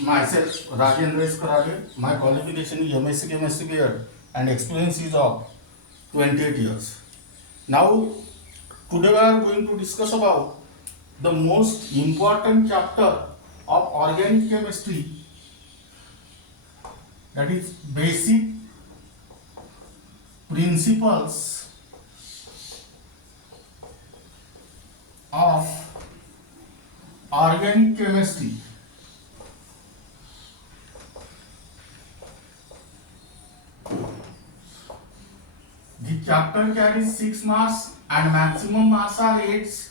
Myself, Rajendra Karade. My qualification is MSc Chemistry B.Ed and experience is of 28 years. Now, today we are going to discuss about the most important chapter of organic chemistry, that is basic principles of organic chemistry. The chapter carries 6 marks and maximum marks are 8.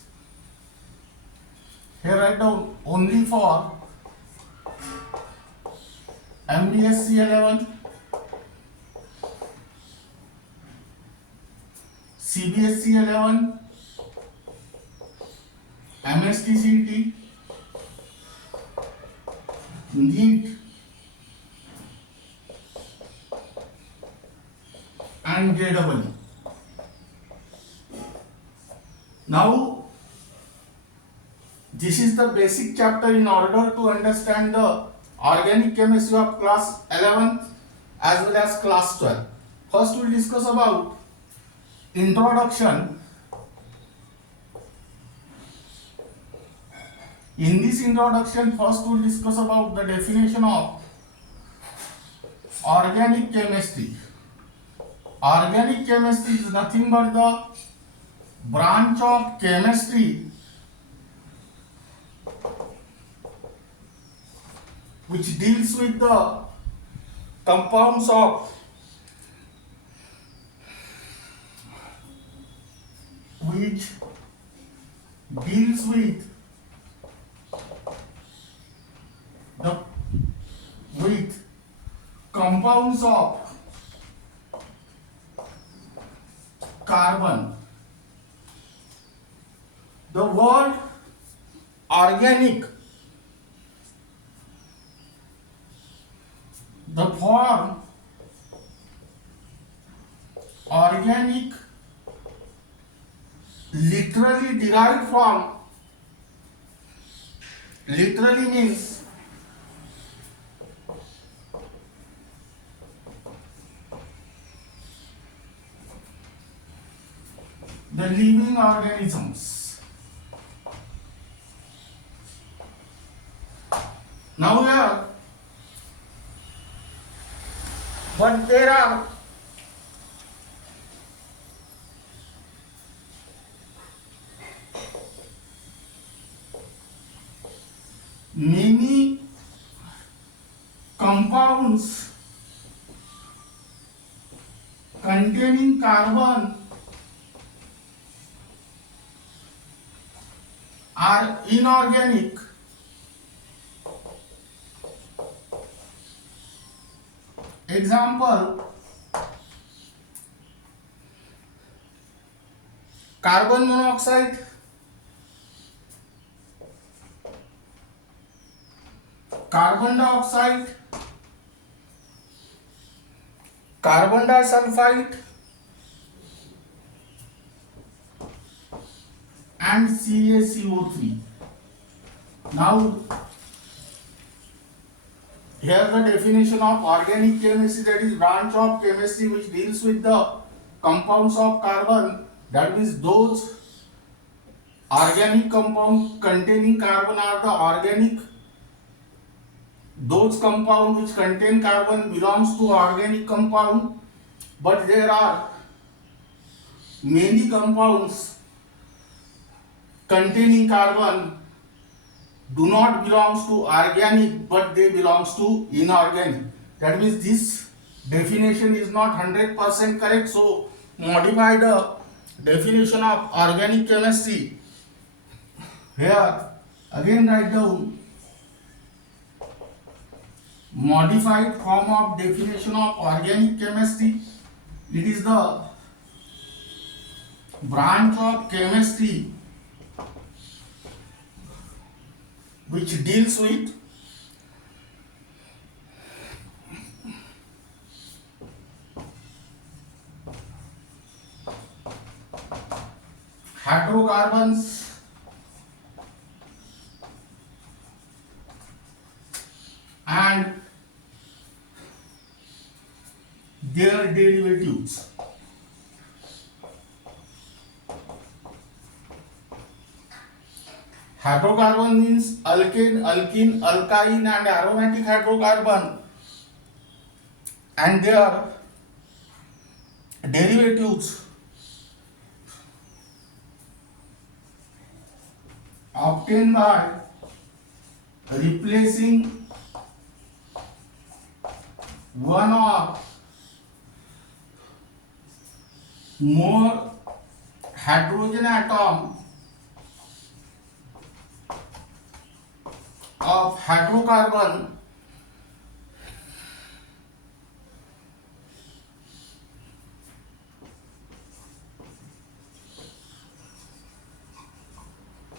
Here write down only for MBSE 11, CBSE 11, mhtcet, NEET and JEE. Now, this is the basic chapter in order to understand the organic chemistry of class 11 as well as class 12. First we will discuss about introduction. In this introduction, first we will discuss about the definition of organic chemistry. Organic chemistry is nothing but the branch of chemistry which deals with the compounds of compounds of carbon. The word organic, the form organic literally derived from, literally means the living organisms. Now here, but there are many compounds containing carbon are inorganic. Example, carbon monoxide, carbon dioxide, carbon disulfide and CaCO3. Now, here the definition of organic chemistry, that is branch of chemistry which deals with the compounds of carbon, that means those organic compounds containing carbon are the organic. Those compounds which contain carbon belongs to organic compound, but there are many compounds containing carbon do not belongs to organic, but they belongs to inorganic. That means this definition is not 100% correct, so modify the definition of organic chemistry. Here again write down modified form of definition of organic chemistry. It is the branch of chemistry which deals with hydrocarbons, and their derivatives. Hydrocarbon means alkane, alkene, alkyne and aromatic hydrocarbon and their derivatives obtained by replacing one or more hydrogen atom of hydrocarbon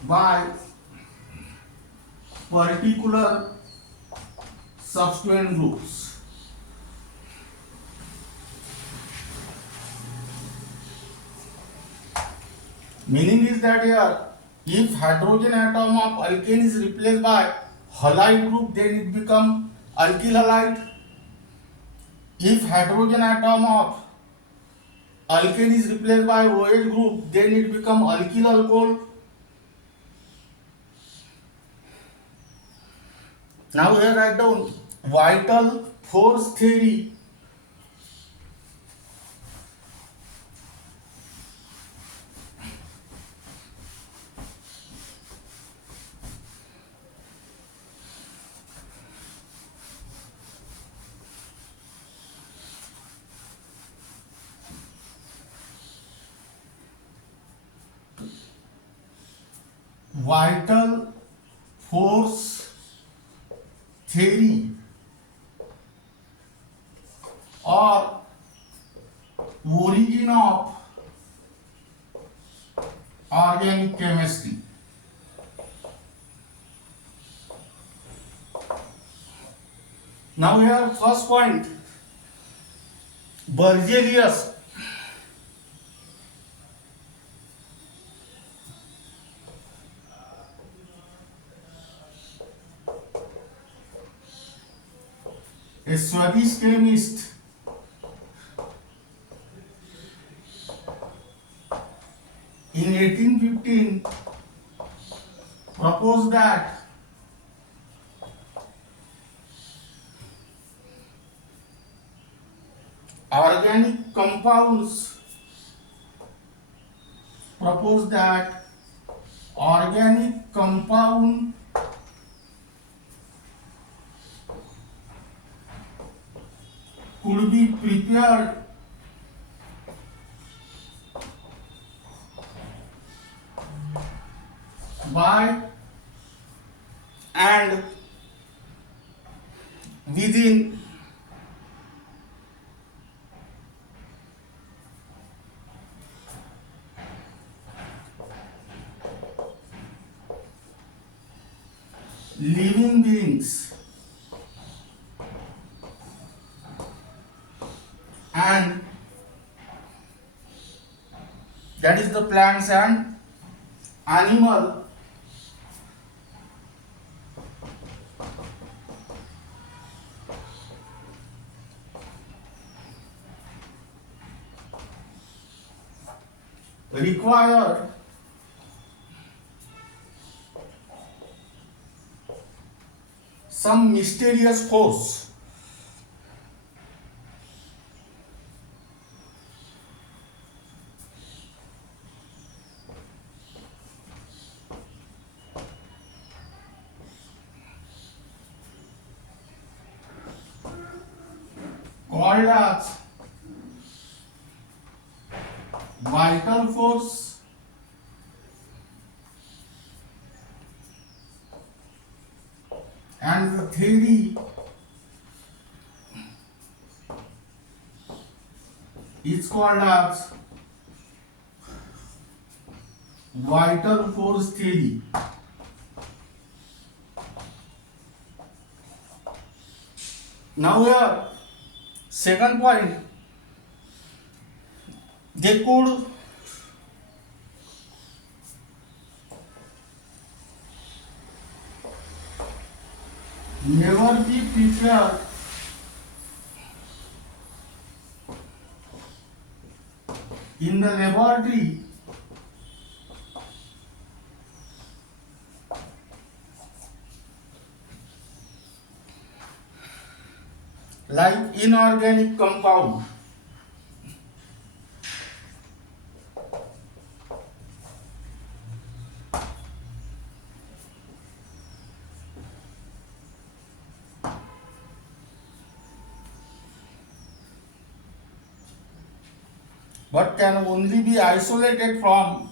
by particular substituent groups. Meaning is that here, if hydrogen atom of alkane is replaced by halide group, then it become alkyl halide. If hydrogen atom of alkane is replaced by OH group, then it become alkyl alcohol. Now here write down vital force theory. Vital force theory or origin of organic chemistry. Now here first point, Berzelius a Swedish chemist in 1815 proposed that organic compounds could be prepared by and within living beings and that is the plants and animal require some mysterious force called as vital force and the theory is called as vital force theory. Now here second point, they could never be prepared in the laboratory like inorganic compound. But can only be isolated from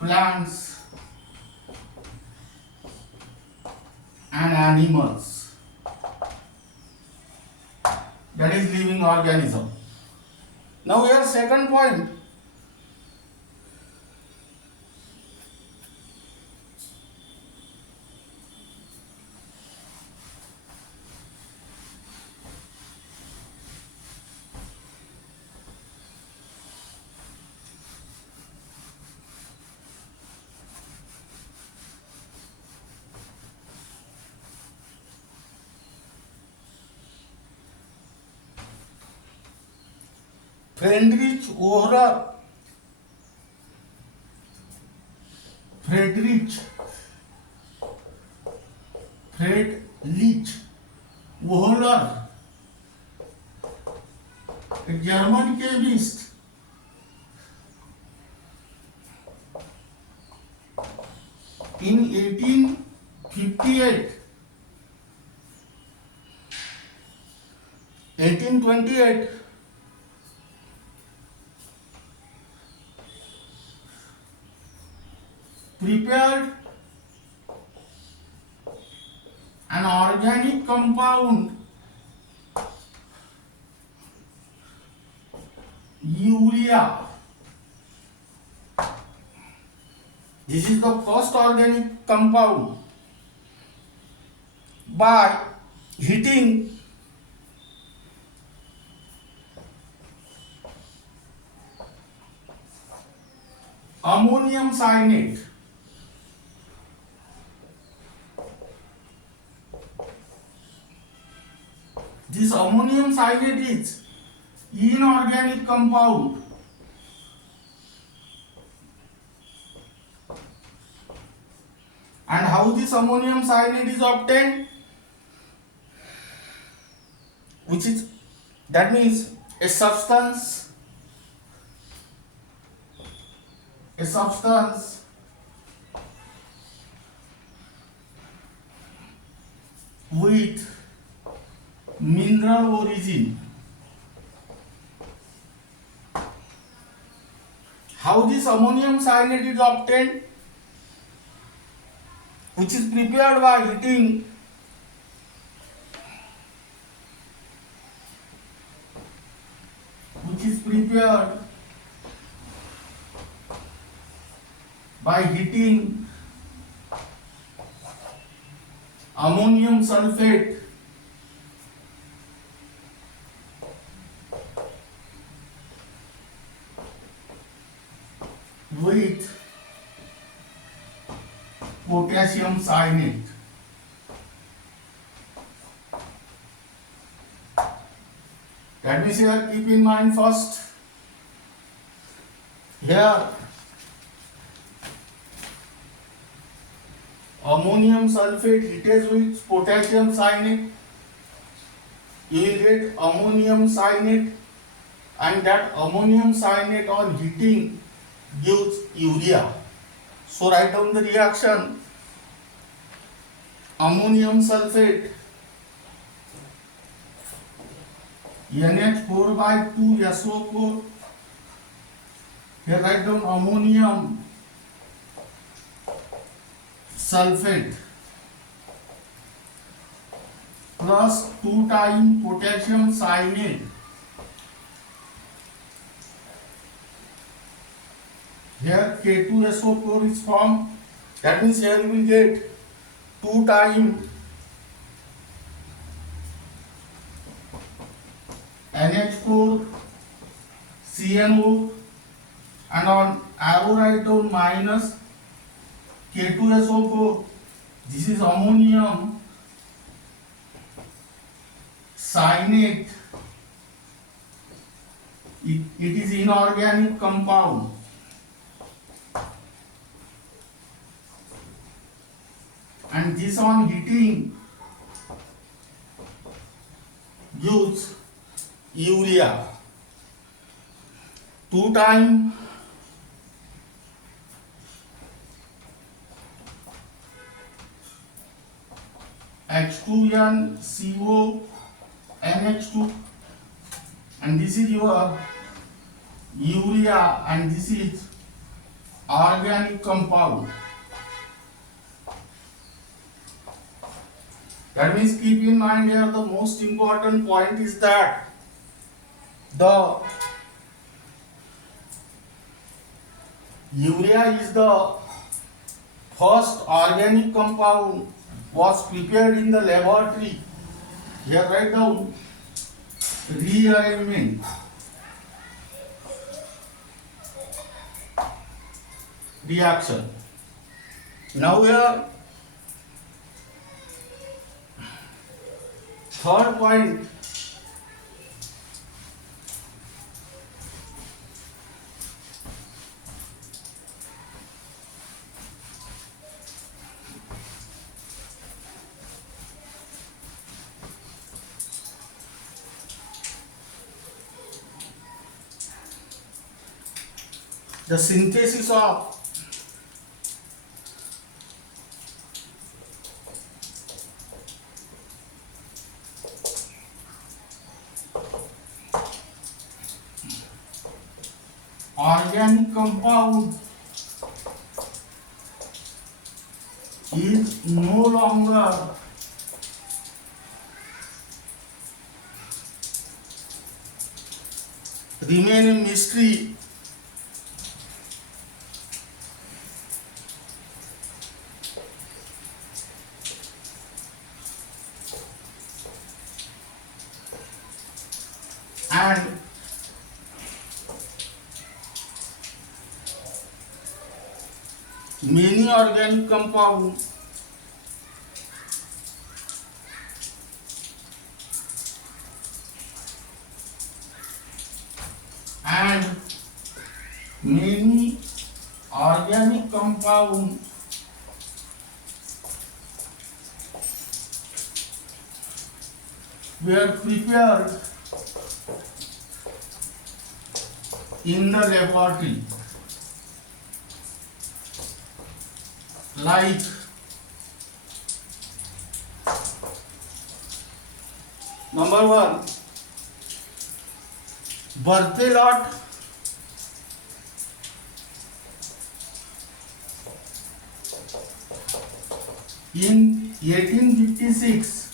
plants and animals, that is living organism. Now here second point, Friedrich Ohler, Friedrich Ohler, a German chemist, in 1828 prepared an organic compound urea. This is the first organic compound by heating ammonium cyanate. This ammonium cyanate is inorganic compound and how this ammonium cyanate is obtained, which is, that means a substance with mineral origin. How this ammonium cyanate is obtained, which is prepared by heating ammonium sulfate with potassium cyanate. That means here keep in mind first, here ammonium sulfate heated with potassium cyanate, you will get ammonium cyanate, and that ammonium cyanate on heating gives urea. So write down the reaction. Ammonium sulfate NH4 by 2 SO4. Here write down ammonium sulfate plus 2 times potassium cyanate. Here K2SO4 is formed. That means here you will get 2 times CNO, and on arrow write down minus K2SO4. This is ammonium cyanate. It is inorganic compound. And this on heating gives urea. 2 times H2NCO NH2, and this is your urea, and this is organic compound. That means keep in mind here the most important point is that the urea is the first organic compound was prepared in the laboratory. Here write down rearrangement. Reaction. Now here third point, the synthesis of organic compound is no longer remain a mystery. And many organic compounds were prepared in the laboratory, like number 1, Berthelot in 1856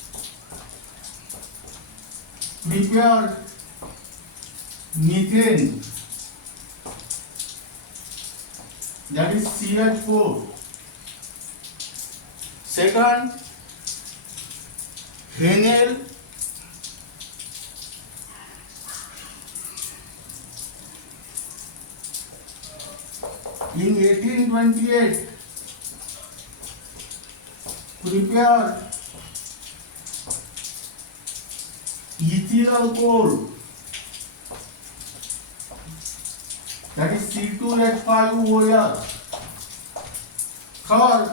prepared methane, that is CH4. Second, Henel in 1828 prepared ethyl coal, that is C2H5OR. Third,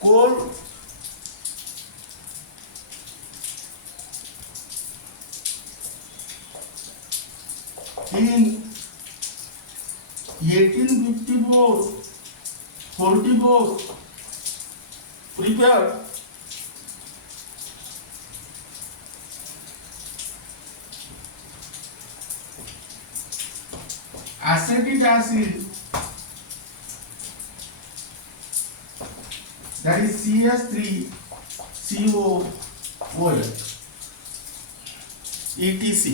coal in 1844 prepared acetic acid, that is CS3COOH, etc.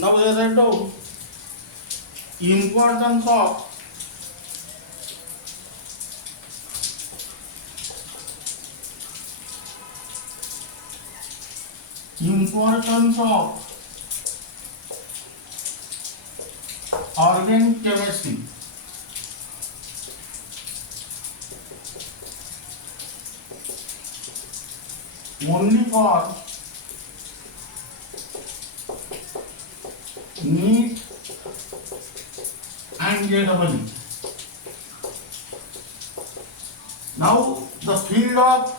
Now let's write down importance of organic chemistry. Only for NEET and JEE. Now the field of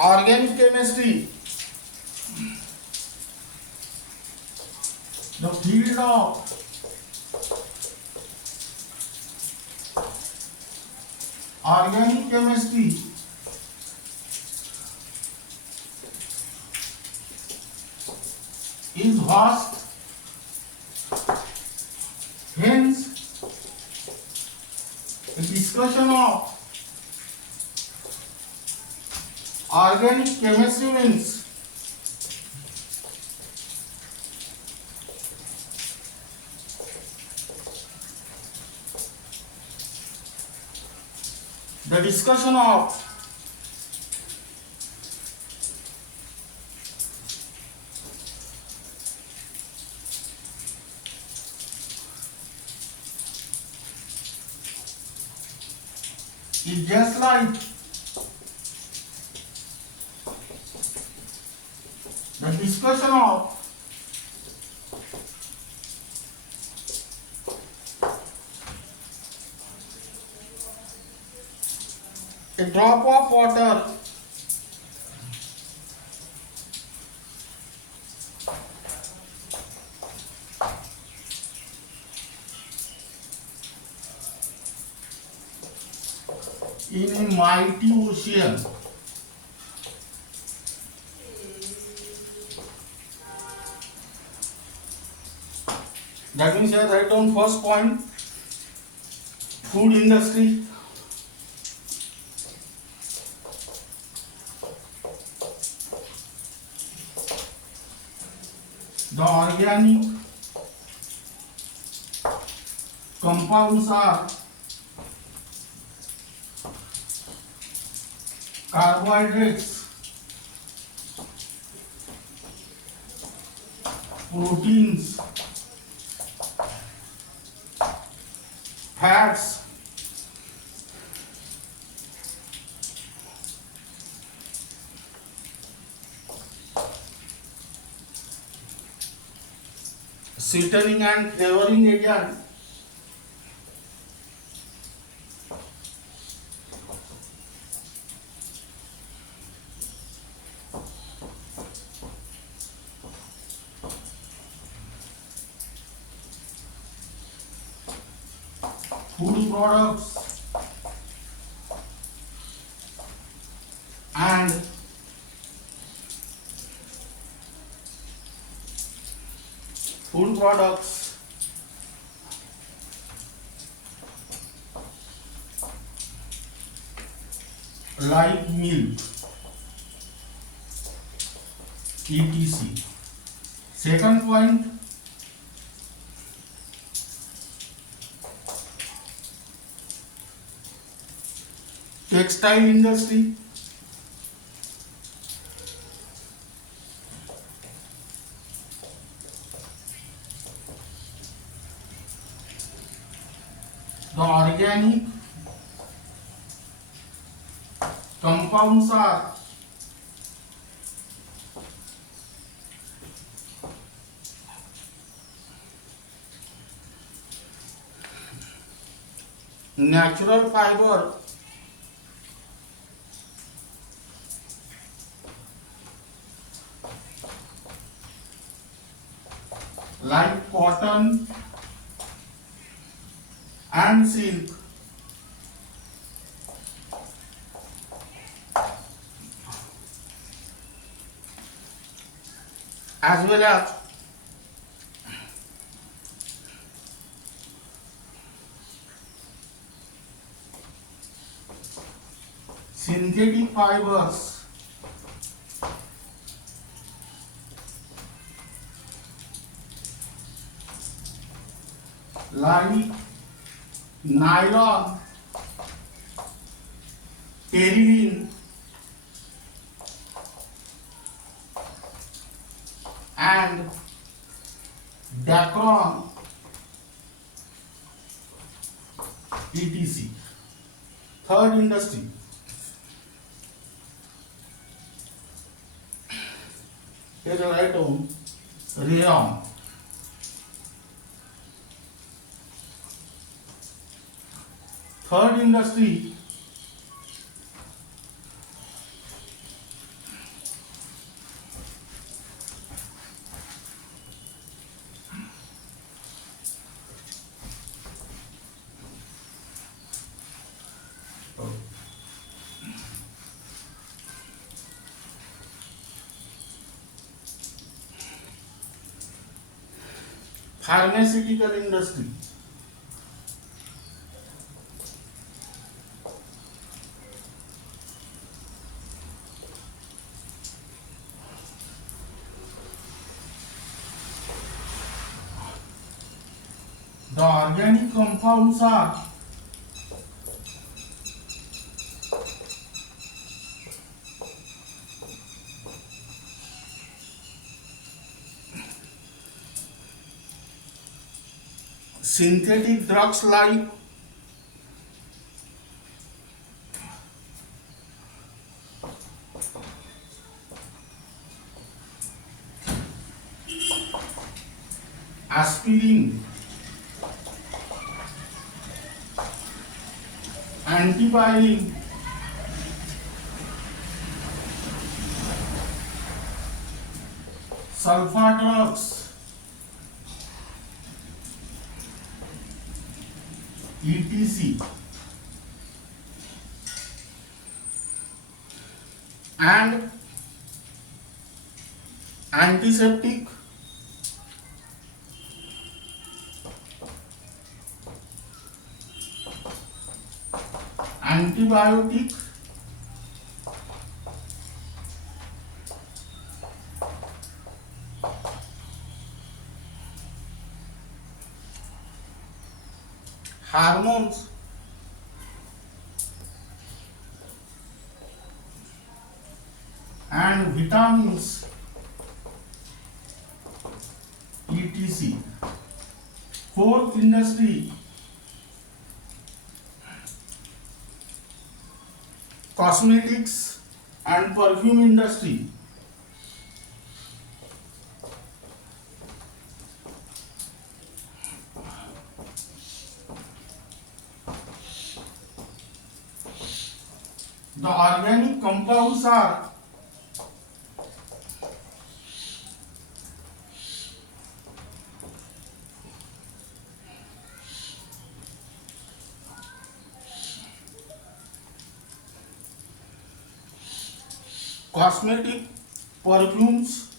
organic chemistry, the field of organic chemistry is vast, hence a discussion of organic chemistry means the discussion of is just like the discussion of a drop of water in a mighty ocean. That means here write down first point, food industry. The organic compounds are carbohydrates, proteins, fats, sweetening and flavoring agent, food products, and food products like milk, etc. Second point, textile industry. The organic compounds are natural fiber like cotton and silk, as well as synthetic fibers like nylon, terylene, and Dacron, etc. Third industry, take a write down rayon. Third industry, pharmaceutical industry. The organic compounds are synthetic drugs like aspirin, antibiotic, sulfa drugs, etc. and antiseptic, antibiotic, hormones, and vitamins, etc. Fourth industry, cosmetics and perfume industry. The organic compounds are cosmetic, perfumes,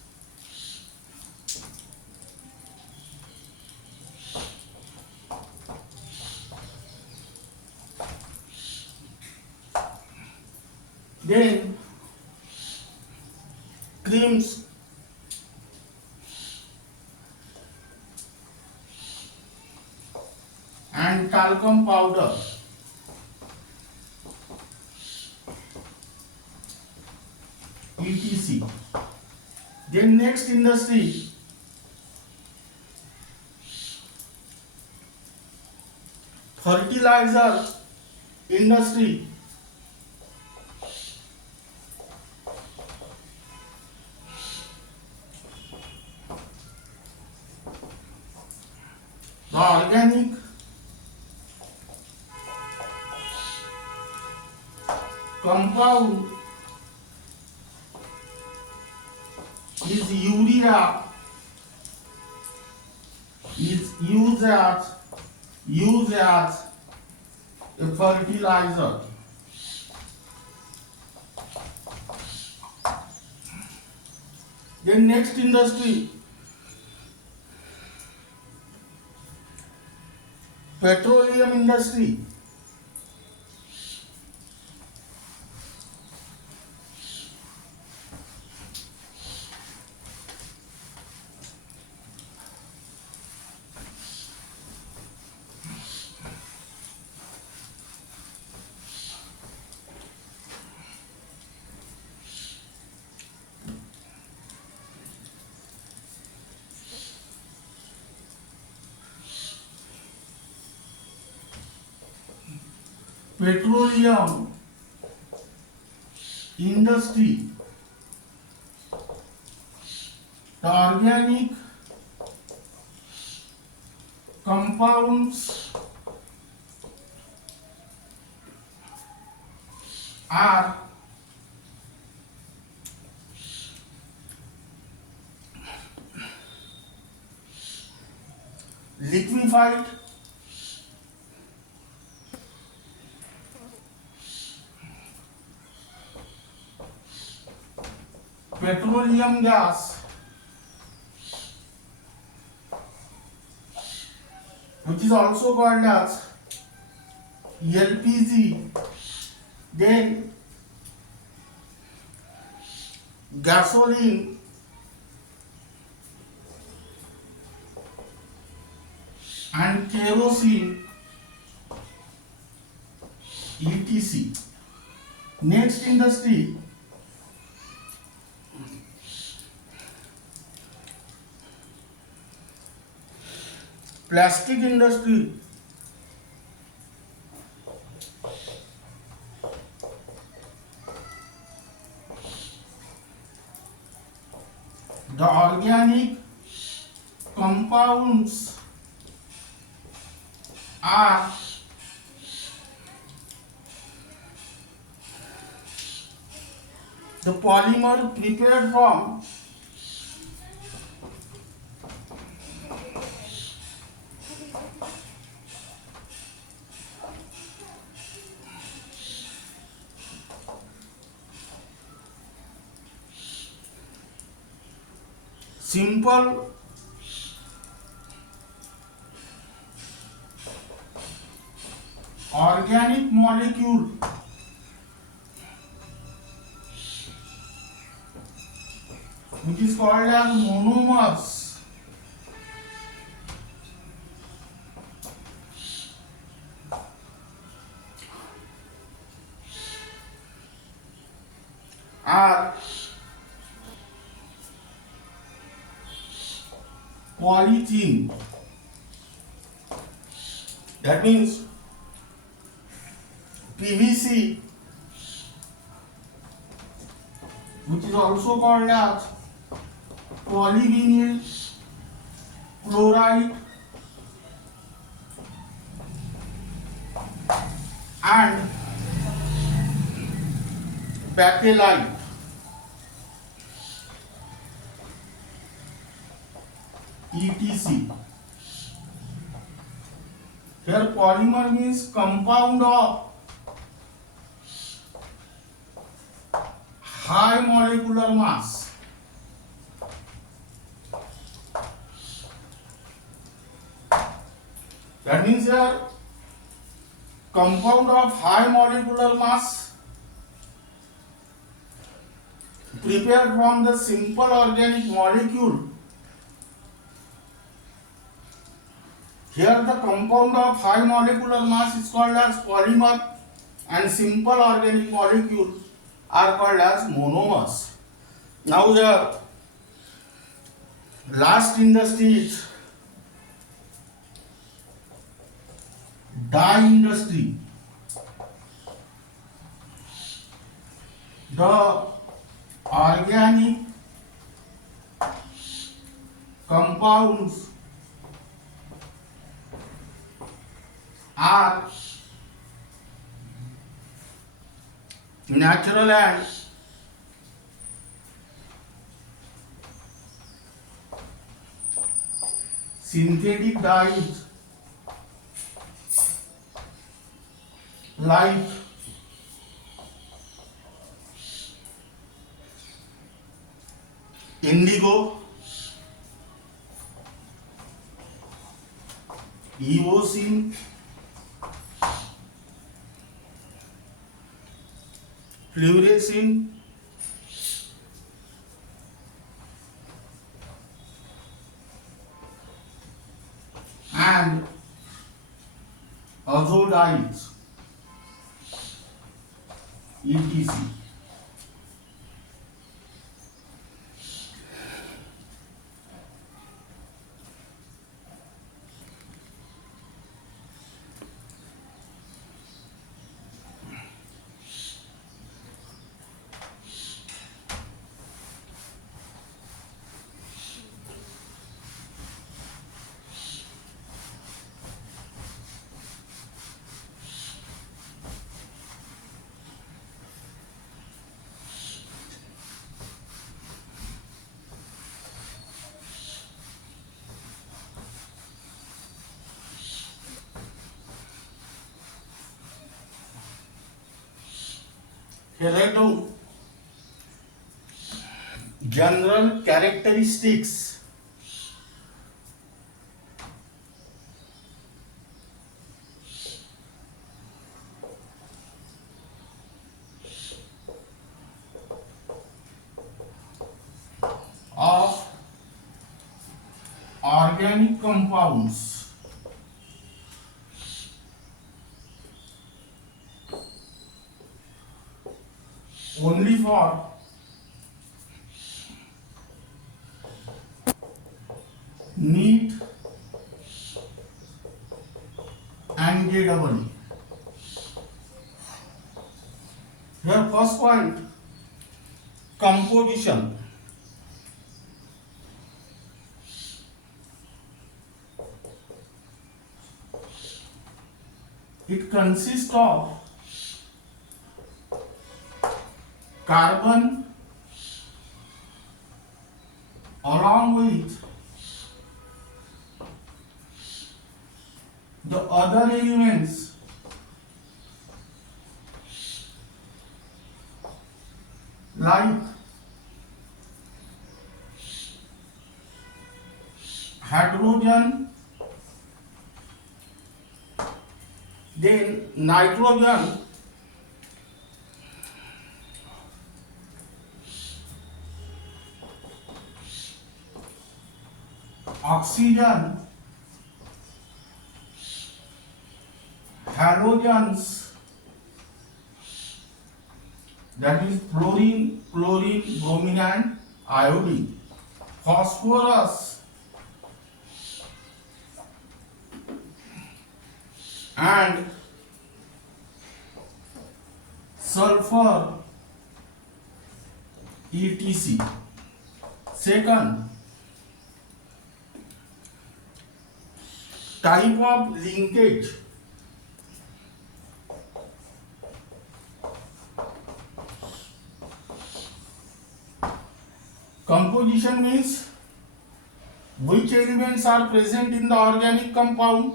then creams, and talcum powder. etc. Then next industry, fertilizer industry. The organic compound is urea, is used as a fertilizer. Then next industry, petroleum industry. petroleum industry, the organic compounds are liquefied petroleum gas, which is also called as LPG, then gasoline and kerosene, etc. Next industry, plastic industry, the organic compounds are the polymer prepared from simple organic molecule which is called as monomers are polythene. That means PVC, which is also called as polyvinyl chloride, and bachelite. etc. Here polymer means compound of high molecular mass. That means here compound of high molecular mass prepared from the simple organic molecule. Here the compound of high molecular mass is called as polymer and simple organic molecules are called as monomers. Now the last industry is dye industry. The organic compounds are natural and synthetic dyes like indigo, eosine, fluorescent, and azodides, etc. Here write down general characteristics of organic compounds. Only for NEET and JEE. Here first point, composition. It consists of carbon along with the other elements like hydrogen, then nitrogen, oxygen, halogens, that is fluorine, chlorine, bromine and iodine, phosphorus and sulfur, etc. Second, type of linkage. Composition means which elements are present in the organic compound.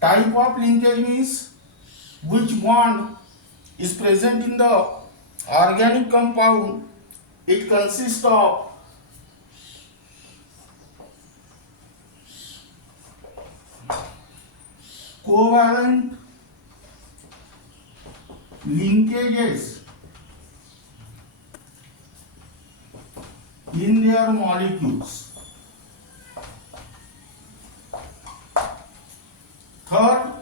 Type of linkage means which bond is present in the organic compound. It consists of covalent linkages in their molecules. Third,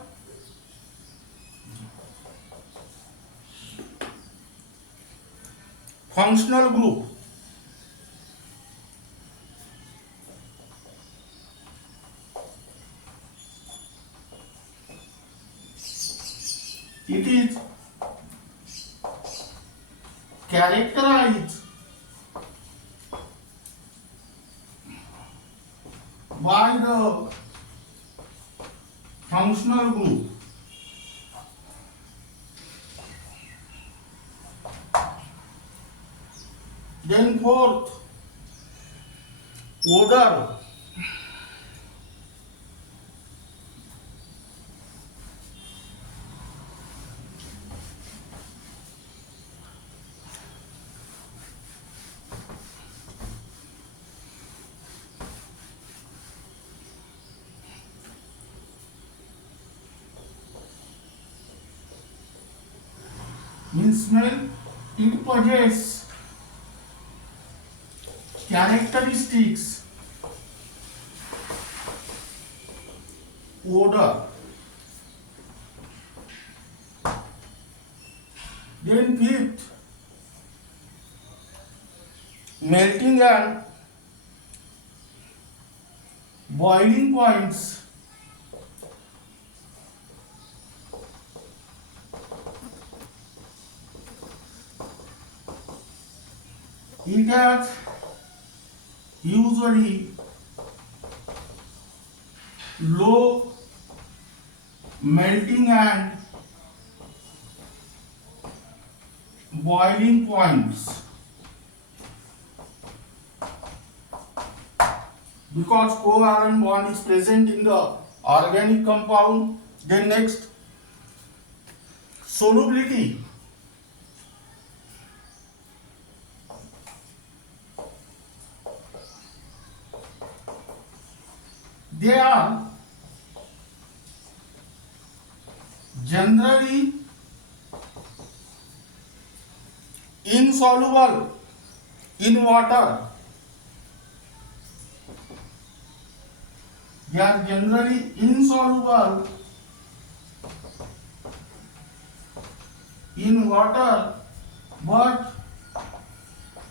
functional group. It is characterized by the functional group. Then fourth, odor. Means smell. It possesses characteristics, odor. Then fifth, melting and boiling points. It has usually low melting and boiling points because covalent bond is present in the organic compound. Then next, solubility. They are generally insoluble in water. They are generally insoluble in water but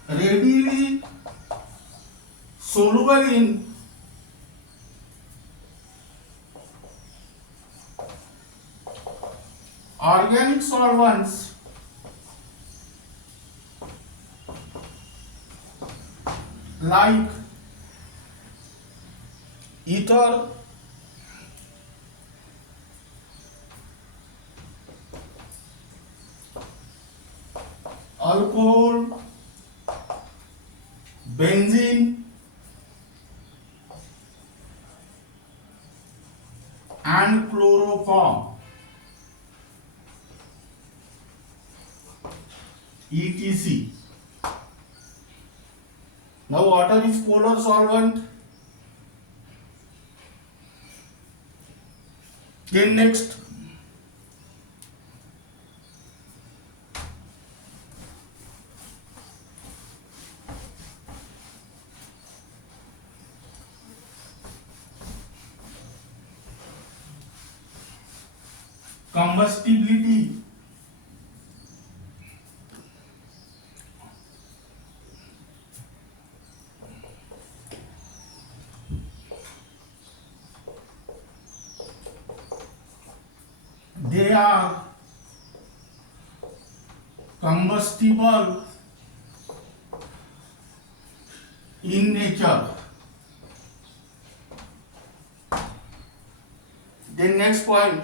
readily soluble in organic solvents like ether, alcohol, benzene, and chloroform, etc. Now water is polar solvent. Then next, combustibility. They are combustible in nature. Then next point,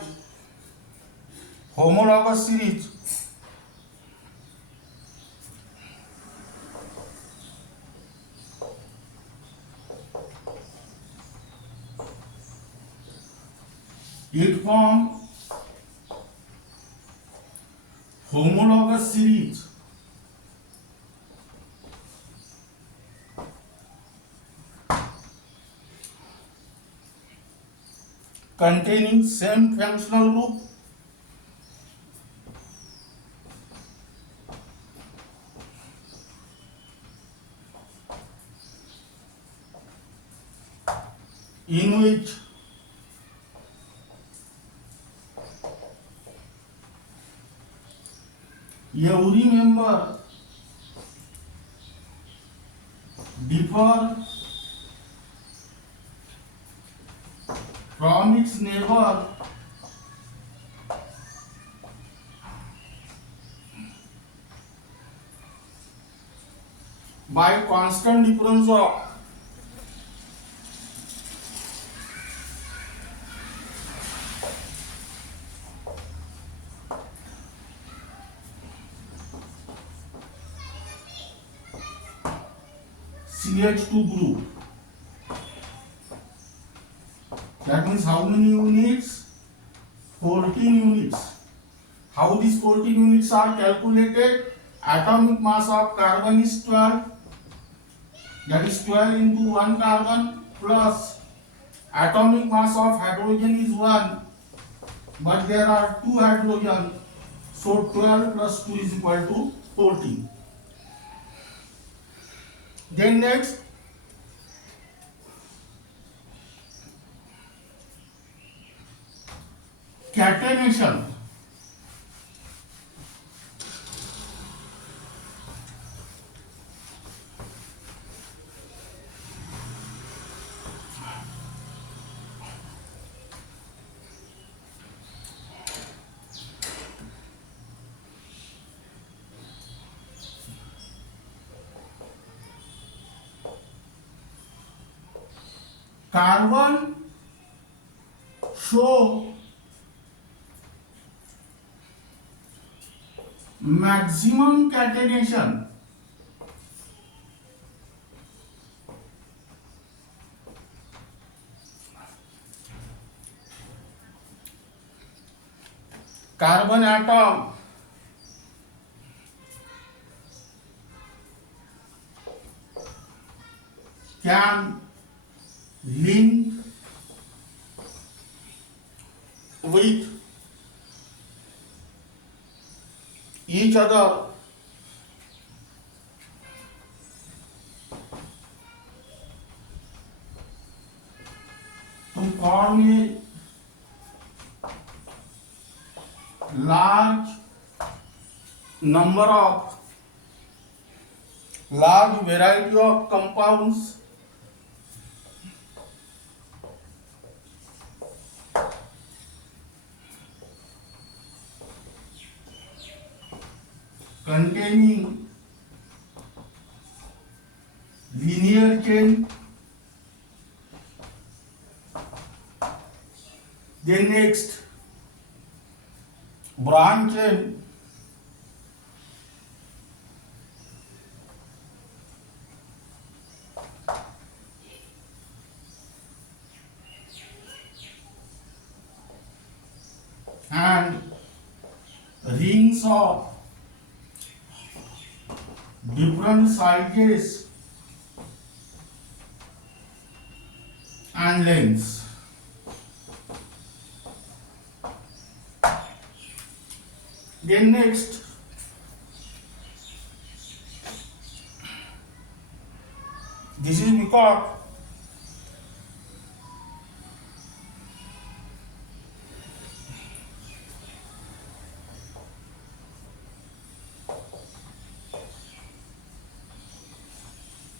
homologous series. It forms homologous series containing same functional group in which every member differ from its neighbor by constant difference of CH2 group. That means how many units? 14 units. How these 14 units are calculated? Atomic mass of carbon is 12. That is 12 into 1 carbon plus atomic mass of hydrogen is 1. But there are 2 hydrogen. So 12 plus 2 is equal to 14. Then next, catenation. Carbon show maximum catenation carbon atom can link with each other to form a large large variety of compounds containing linear chain. Then next, branch chain, and rings of different sizes and lengths. Then next, this is because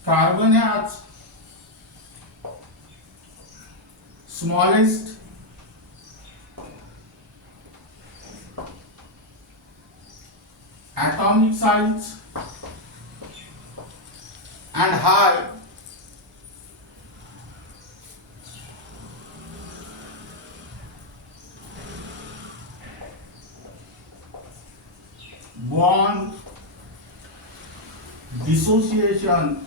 carbon has smallest atomic size and high bond dissociation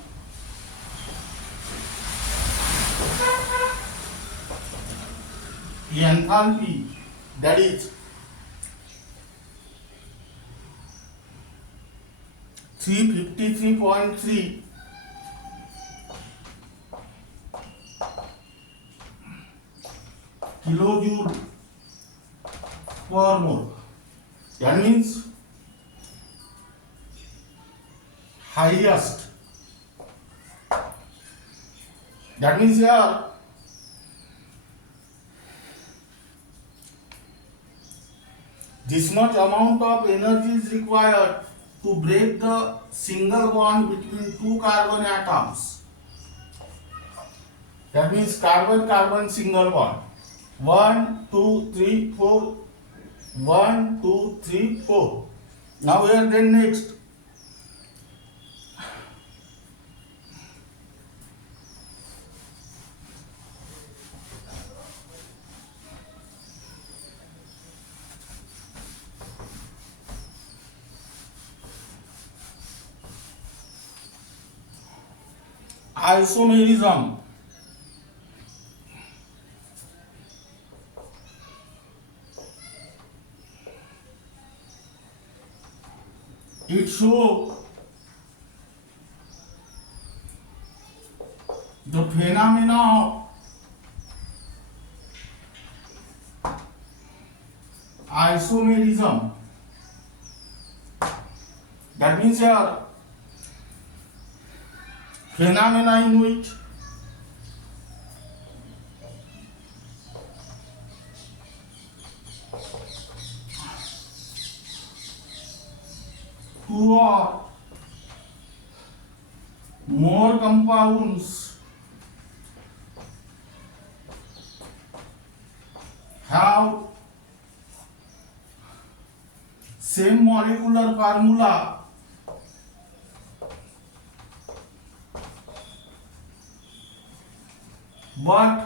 enthalpy, that is 353.3 kilojoule per mole. That means highest. That means here this much amount of energy is required to break the single bond between two carbon atoms. That means carbon-carbon single bond. 1, 2, 3, 4. 1, 2, 3, 4. Now here then next. Isomerism. It shows the phenomena of isomerism. That means here phenomena in which two or more compounds have same molecular formula but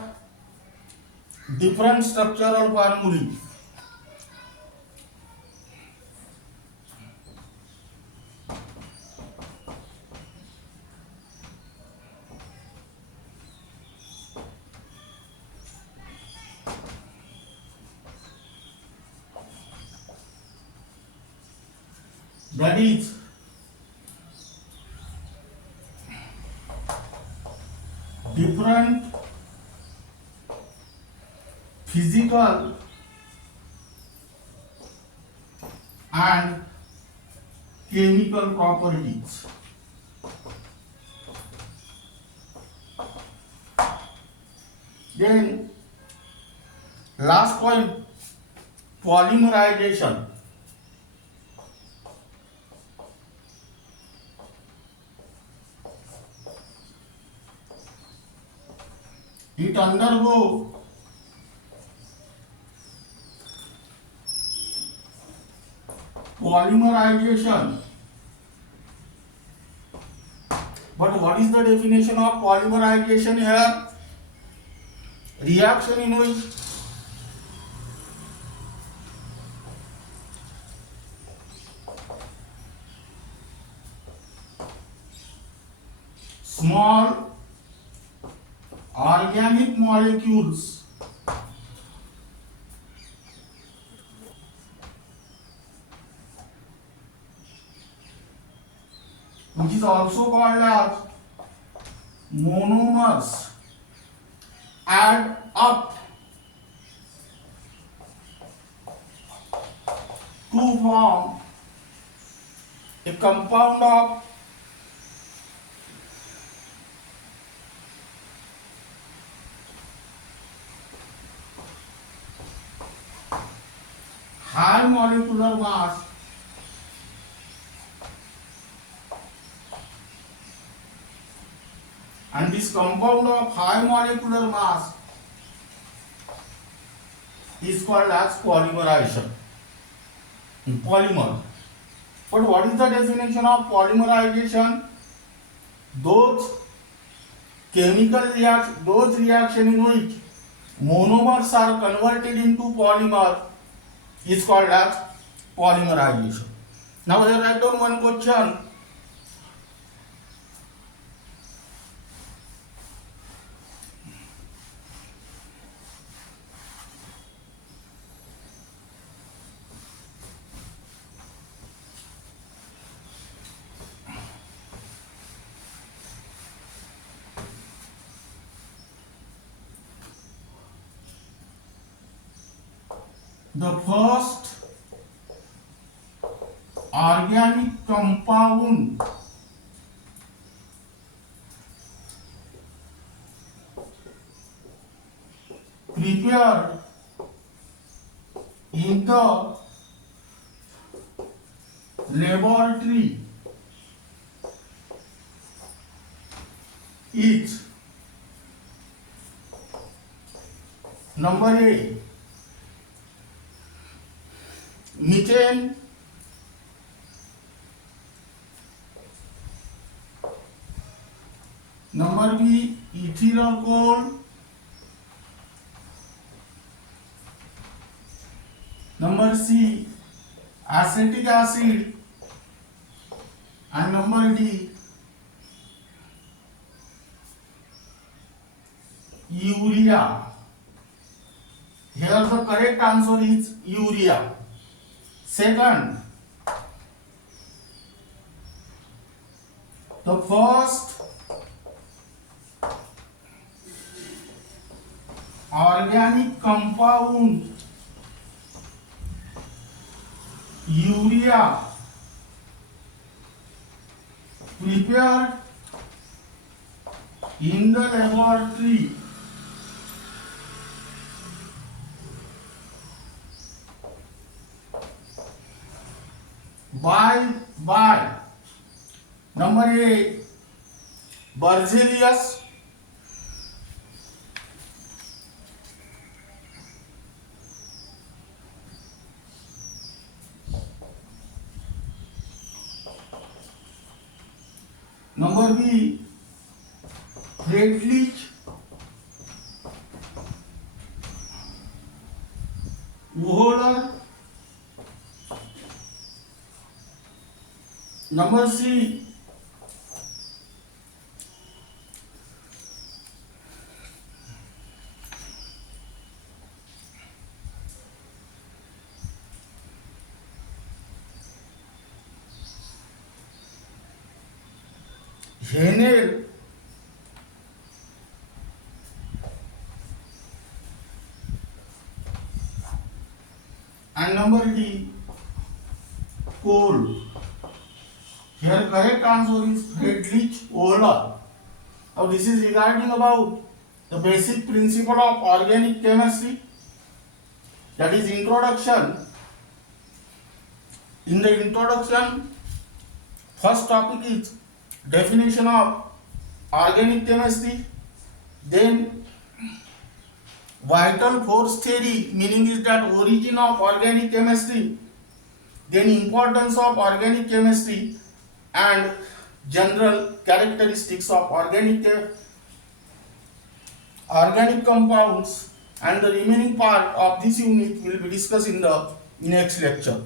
different structural formulae. That is different physical and chemical properties. Then last point, polymerization. It undergo polymerization. But what is the definition of polymerization here? Reaction in which small organic molecules which is also called as monomers add up to form a compound of high molecular mass and this compound of high molecular mass is called as polymerization. Polymer. But what is the definition of polymerization? Those those reactions in which monomers are converted into polymer is called as polymerization. Now here write down one question. The first organic compound prepared in the laboratory is number A, methane, number B, ethyl alcohol, number C, acetic acid, and number D, urea. Here the correct answer is urea. Second, the first organic compound urea prepared in the laboratory by number A, Berzelius, number B, Friedrich Wohler, number C, Henel, and number D, coal. Here correct answer is Friedrich Euler. Now this is regarding about the basic principle of organic chemistry, that is introduction. In the introduction, first topic is definition of organic chemistry, then vital force theory, meaning is that origin of organic chemistry, then importance of organic chemistry and general characteristics of organic compounds, and the remaining part of this unit will be discussed in the next lecture.